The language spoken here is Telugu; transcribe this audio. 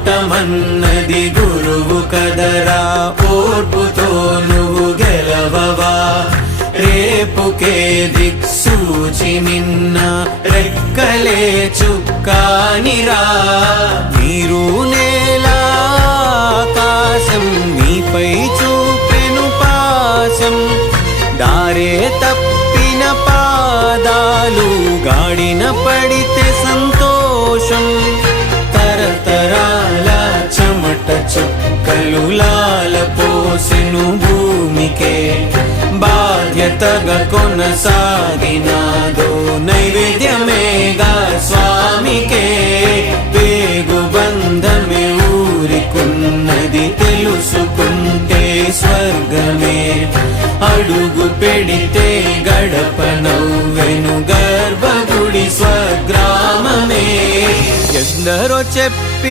ఓటమన్నది గురువు కదరా, ఓర్పుతో నువ్వు గెలవవా. రేపుకే దిక్సూచి నిన్న రెక్కలే చుక్కానిరా. నీరు నేల ఆకాశం నీపై చూపెను పాశం, దారే తప్పిన పాదాలు గాడిన పడితే సంతోషం. తరతరాల చెమట చుక్కలు లాల పోసెను భూమికే, బాధ్యతగా కొనసాగినాదో నైవేద్యమేగా స్వామికే. పేగు బంధమే ఊరికున్నది తెలుసుకుంటే స్వర్గమే, అడుగు పెడితే గడప నవ్వెను గర్భగుడి స్వగ్రామమే. ఎందరో చెప్పి